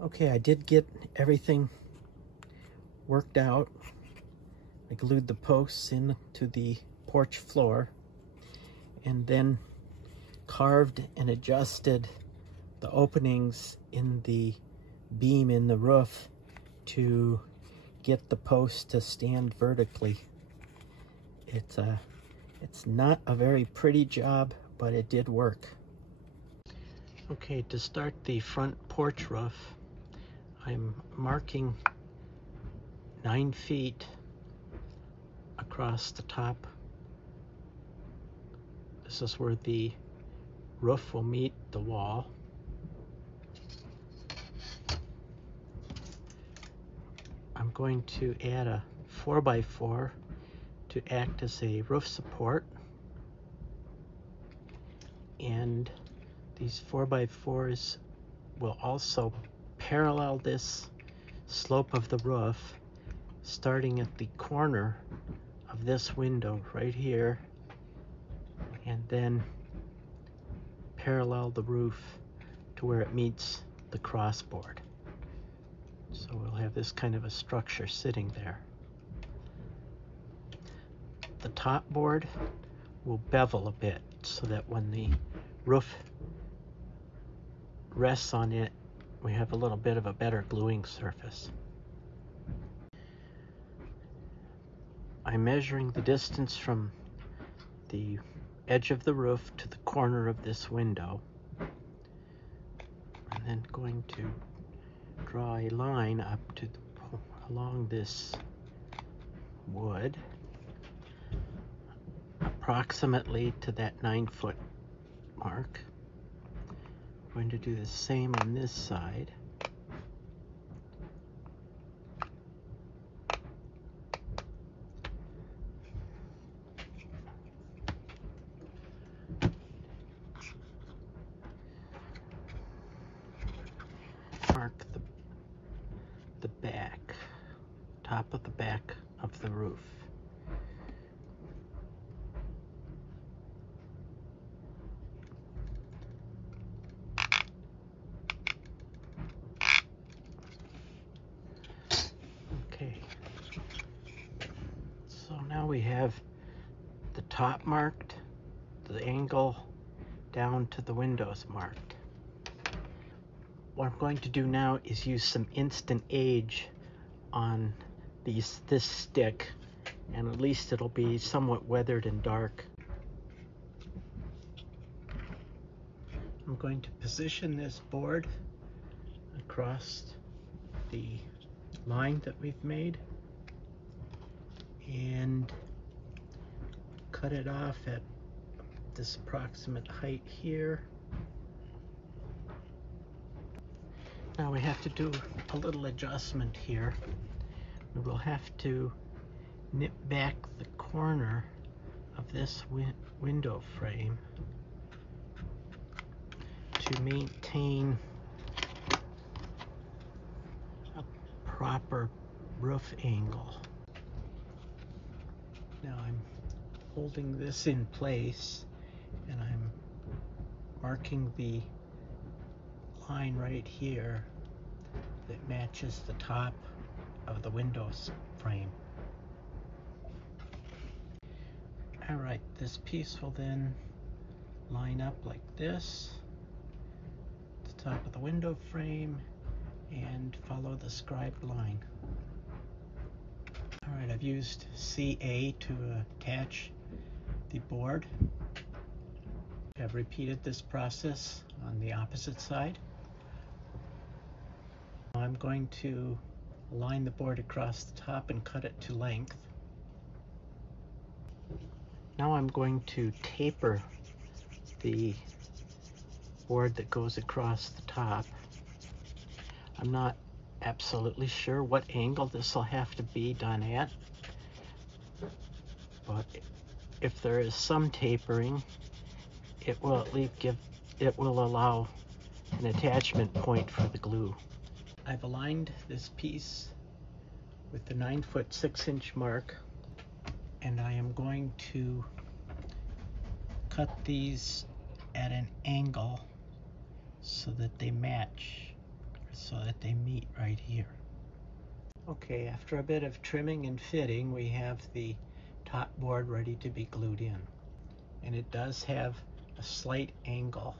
Okay, I did get everything worked out. I glued the posts into the porch floor and then carved and adjusted the openings in the beam in the roof to get the post to stand vertically. It's not a very pretty job, but it did work. Okay, to start the front porch roof, I'm marking 9 feet across the top. This is where the roof will meet the wall. I'm going to add a 4x4 to act as a roof support, and these 4x4s will also parallel this slope of the roof, starting at the corner of this window right here, and then parallel the roof to where it meets the crossboard. So we'll have this kind of a structure sitting there. The top board will bevel a bit so that when the roof rests on it, we have a little bit of a better gluing surface. I'm measuring the distance from the edge of the roof to the corner of this window, and then going to draw a line up to along this wood, approximately to that 9-foot mark. I'm going to do the same on this side. Mark the back, top of the back of the roof. Okay, so now we have the top marked, the angle down to the windows marked. What I'm going to do now is use some instant age on this stick, and at least it'll be somewhat weathered and dark. I'm going to position this board across the line that we've made and cut it off at this approximate height here. Now we have to do a little adjustment here. We will have to nip back the corner of this window frame to maintain a proper roof angle. Now I'm holding this in place and I'm marking the line right here that matches the top of the windows frame. Alright, this piece will then line up like this, the top of the window frame, and follow the scribed line. Alright, I've used CA to attach the board. I've repeated this process on the opposite side. I'm going to line the board across the top and cut it to length. Now I'm going to taper the board that goes across the top. I'm not absolutely sure what angle this will have to be done at, but if there is some tapering, it will at least allow an attachment point for the glue. I've aligned this piece with the 9-foot 6-inch mark, and I am going to cut these at an angle so that they match, so that they meet right here. Okay, after a bit of trimming and fitting, we have the top board ready to be glued in. And it does have a slight angle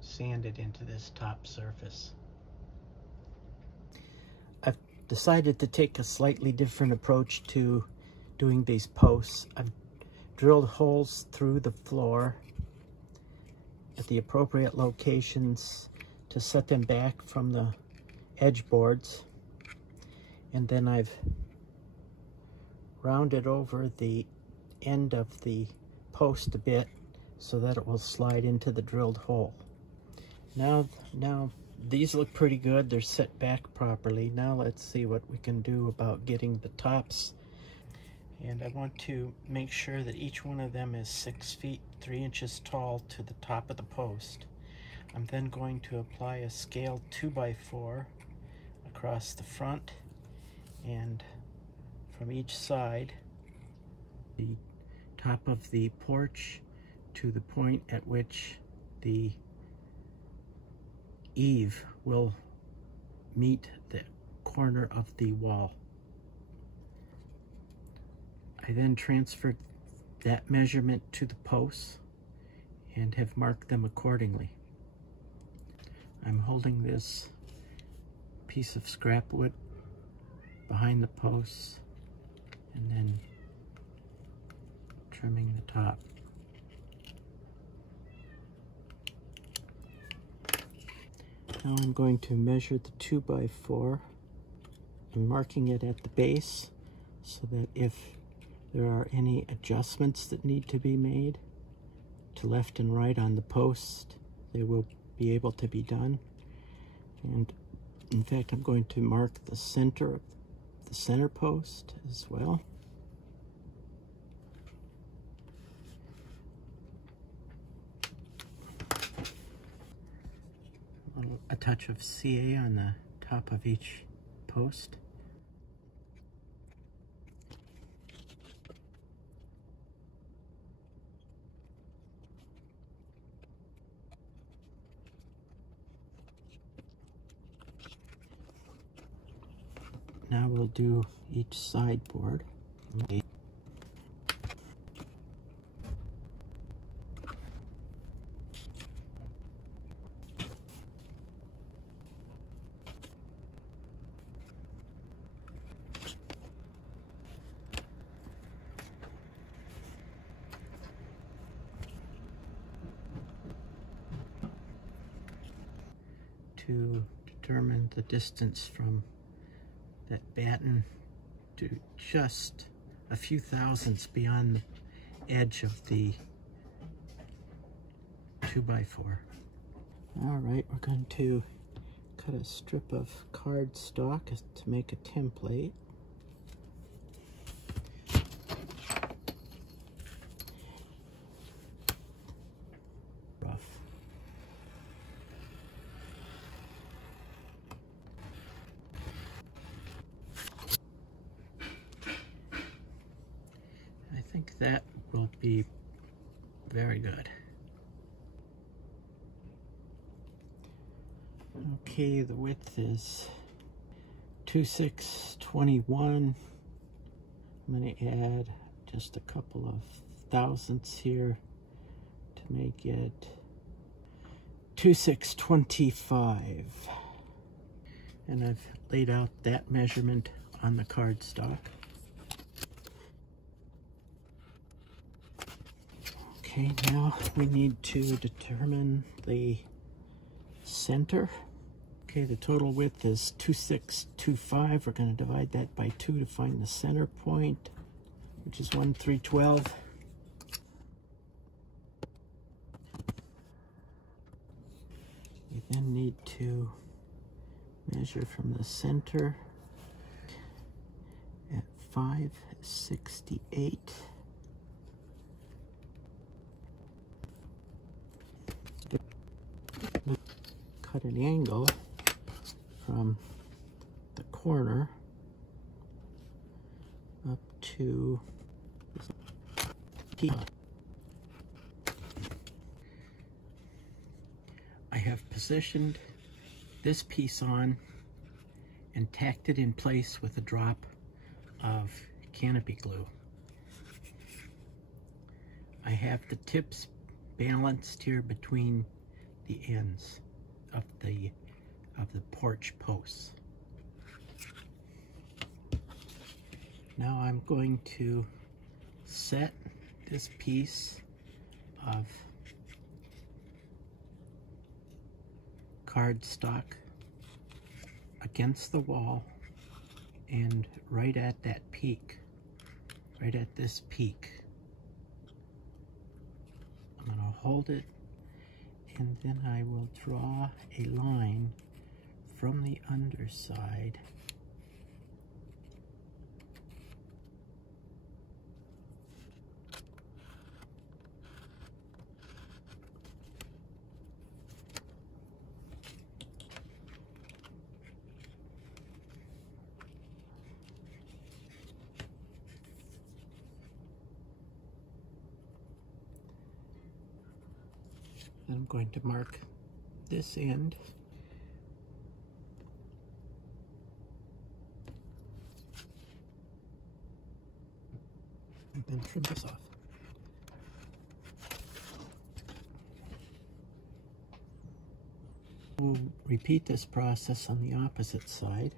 sanded into this top surface. I've decided to take a slightly different approach to doing these posts. I've drilled holes through the floor at the appropriate locations to set them back from the edge boards, and then I've rounded over the end of the post a bit so that it will slide into the drilled hole. Now these look pretty good. They're set back properly. Now let's see what we can do about getting the tops. And I want to make sure that each one of them is 6 feet 3 inches tall to the top of the post. I'm then going to apply a scaled 2x4 across the front and from each side, the top of the porch to the point at which the eave will meet the corner of the wall. I then transferred that measurement to the posts and have marked them accordingly. I'm holding this piece of scrap wood behind the posts and then trimming the top. Now I'm going to measure the 2x4. I'm marking it at the base so that if there are any adjustments that need to be made to left and right on the post, they will be able to be done. And in fact, I'm going to mark the center of the center post as well. A touch of CA on the top of each post. Now we'll do each sideboard. To determine the distance from that batten to just a few thousandths beyond the edge of the 2x4. All right, we're going to cut a strip of cardstock to make a template. Rough. I think that will be very good. Okay, the width is 2/6/21. I'm going to add just a couple of thousandths here to make it 2/6/25. And I've laid out that measurement on the cardstock. Okay, now we need to determine the center. Okay, the total width is 2/6/25. We're going to divide that by 2 to find the center point, which is 1/312. We then need to measure from the center at 5/68. Cut an angle from the corner up to T. I have positioned this piece on and tacked it in place with a drop of canopy glue. I have the tips balanced here between the ends of the porch posts. Now I'm going to set this piece of cardstock against the wall and right at that peak, right at this peak. I'm going to hold it, and then I will draw a line from the underside I'm going to mark this end. And then trim this off. We'll repeat this process on the opposite side.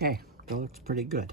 Okay, that looks pretty good.